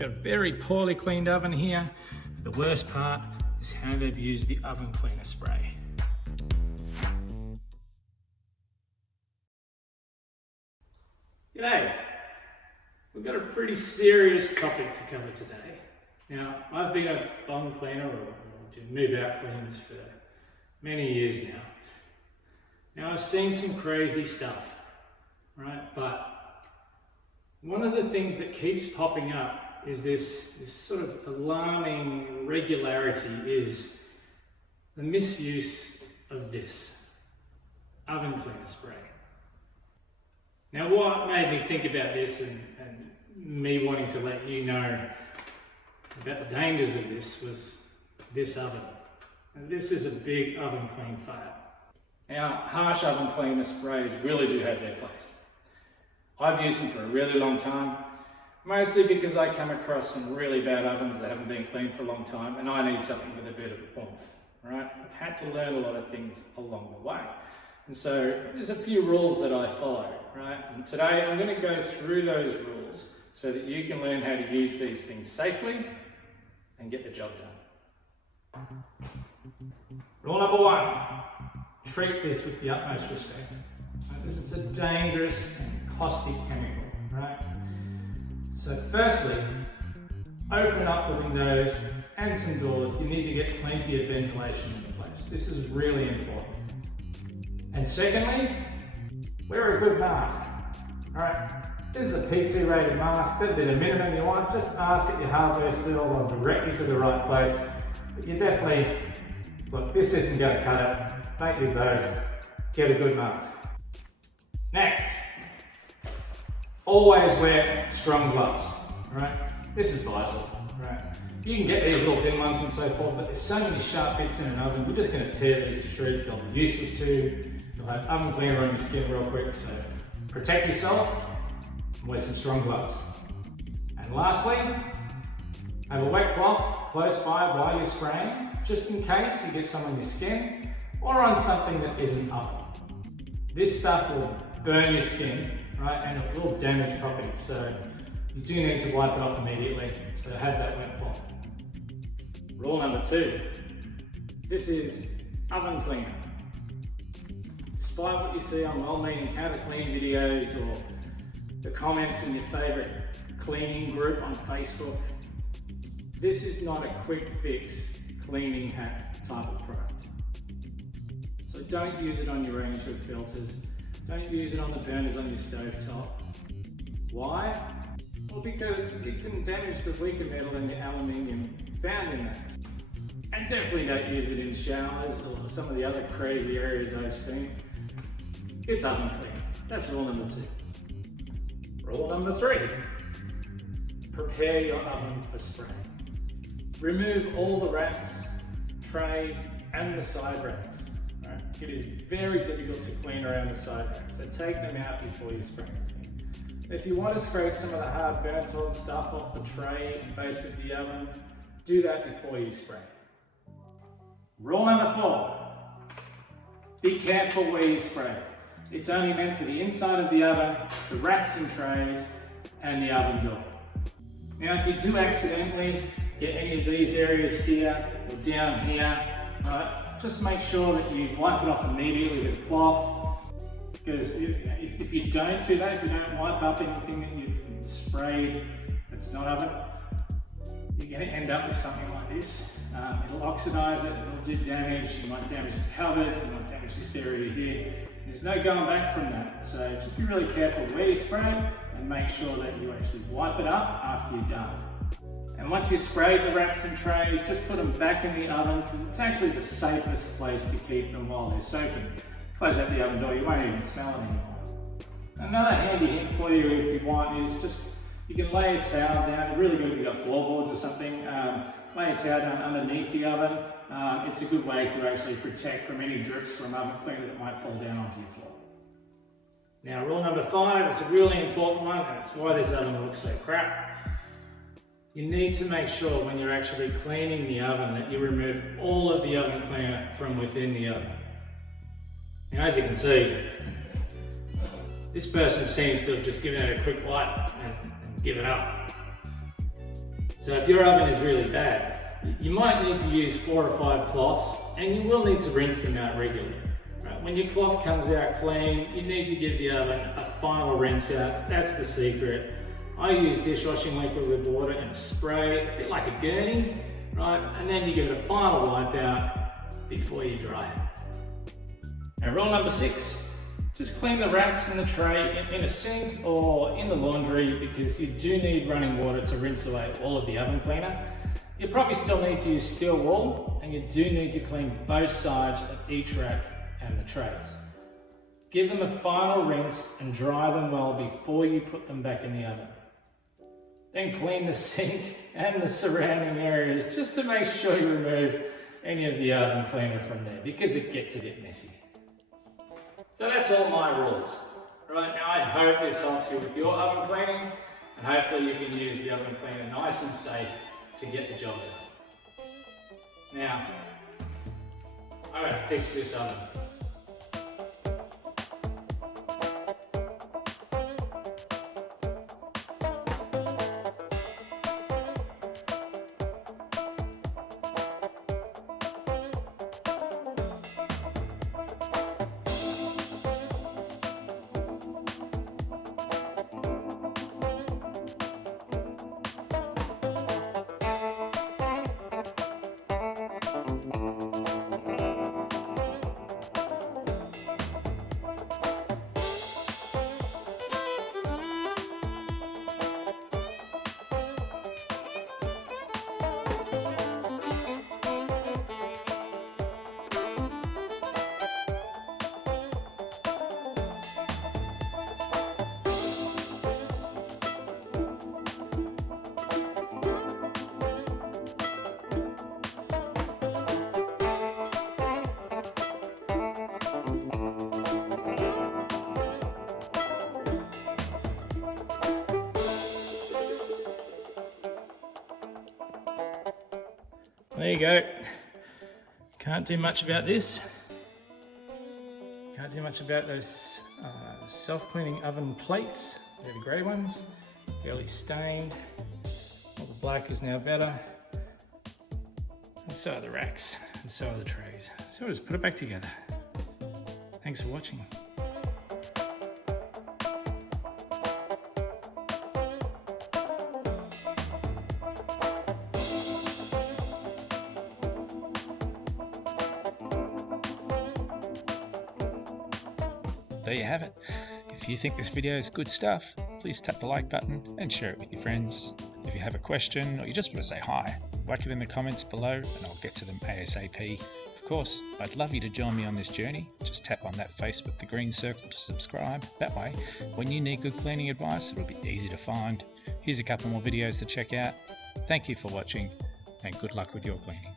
Got a very poorly cleaned oven here. The worst part is how they've used the oven cleaner spray. G'day. We've got a pretty serious topic to cover today. Now, I've been a bung cleaner or do move-out cleans for many years now. Now, I've seen some crazy stuff, right? But one of the things that keeps popping up is this sort of alarming regularity is the misuse of this oven cleaner spray. Now, what made me think about this and me wanting to let you know about the dangers of this was this oven. And this is a big oven clean fail. Now, harsh oven cleaner sprays really do have their place. I've used them for a really long time, mostly because I come across some really bad ovens that haven't been cleaned for a long time and I need something with a bit of oomph, right? I've had to learn a lot of things along the way. And so there's a few rules that I follow, right? And today I'm going to go through those rules so that you can learn how to use these things safely and get the job done. Rule number one, treat this with the utmost respect. This is a dangerous and caustic chemical, right? So firstly, open up the windows and some doors. You need to get plenty of ventilation in the place. This is really important. And secondly, wear a good mask. All right, this is a P2 rated mask. That'd be the minimum you want. Just ask at your hardware store, they'll direct you to the right place. But you definitely, look, this isn't going to cut it. Don't use those. Get a good mask. Next, always wear strong gloves. All right, this is vital. Right, you can get these little thin ones and so forth, but there's so many sharp bits in an oven. We're just going to tear these to shreds. They'll be useless to you. You'll have oven cleaner on your skin real quick, so protect yourself and wear some strong gloves. And lastly, have a wet cloth close by while you're spraying, just in case you get some on your skin or on something that isn't oven. This stuff will burn your skin, right, and it will damage property, so you do need to wipe it off immediately, so have that wet cloth. Rule number two, this is oven cleaner. Despite what you see on well-meaning how to clean videos or the comments in your favourite cleaning group on Facebook, this is not a quick fix cleaning hack type of product. So don't use it on your range hood filters, don't use it on the burners on your stovetop. Why? Well, because it can damage the weaker metal and the aluminium found in that. And definitely don't use it in showers or some of the other crazy areas I've seen. It's oven clean. That's rule number two. Rule number three, prepare your oven for spraying. Remove all the racks, trays, and the side racks. Right? It is very difficult to clean around the side racks, so take them out before you spray anything. If you want to scrape some of the hard burnt on stuff off the tray and base of the oven, do that before you spray. Rule number four, be careful where you spray. It's only meant for the inside of the oven, the racks and trays, and the oven door. Now, if you do accidentally get any of these areas here or down here, right, just make sure that you wipe it off immediately with a cloth, because if you don't do that, if you don't wipe up anything that you've sprayed that's not oven, you're going to end up with something like this. It'll oxidize it, it'll do damage, you might damage the cupboards, you might damage this area here. There's no going back from that, so just be really careful where you spray and make sure that you actually wipe it up after you're done. And once you've sprayed the racks and trays, just put them back in the oven because it's actually the safest place to keep them while they're soaking. Close out the oven door, you won't even smell it anymore. Another handy hint for you if you want is just, you can lay a towel down, really good if you've got floorboards or something, lay a towel down underneath the oven. It's a good way to actually protect from any drips from oven cleaner that might fall down onto your floor. Now, rule number five is a really important one, and that's why this oven looks so crap. You need to make sure when you're actually cleaning the oven that you remove all of the oven cleaner from within the oven. Now, as you can see, this person seems to have just given it a quick wipe and given up. So if your oven is really bad, you might need to use 4 or 5 cloths, and you will need to rinse them out regularly. Right? When your cloth comes out clean, you need to give the oven a final rinse out. That's the secret. I use dishwashing liquid with water and a spray, a bit like a gurney, right? And then you give it a final wipe out before you dry it. Now, rule number 6, just clean the racks and the tray in a sink or in the laundry, because you do need running water to rinse away all of the oven cleaner. You probably still need to use steel wool, and you do need to clean both sides of each rack and the trays. Give them a final rinse and dry them well before you put them back in the oven. Then clean the sink and the surrounding areas just to make sure you remove any of the oven cleaner from there, because it gets a bit messy. So that's all my rules. Right, now I hope this helps you with your oven cleaning, and hopefully you can use the oven cleaner nice and safe to get the job done. Now, I'm going to fix this oven. There you go. Can't do much about this. Can't do much about those self-cleaning oven plates. They're the grey ones, fairly stained. All the black is now better. And so are the racks, and so are the trays. So we'll just put it back together. Thanks for watching. There you have it. If you think this video is good stuff, please tap the like button and share it with your friends. If you have a question or you just want to say hi, whack it in the comments below and I'll get to them ASAP. Of course, I'd love you to join me on this journey. Just tap on that face with the green circle to subscribe. That way, when you need good cleaning advice, it'll be easy to find. Here's a couple more videos to check out. Thank you for watching and good luck with your cleaning.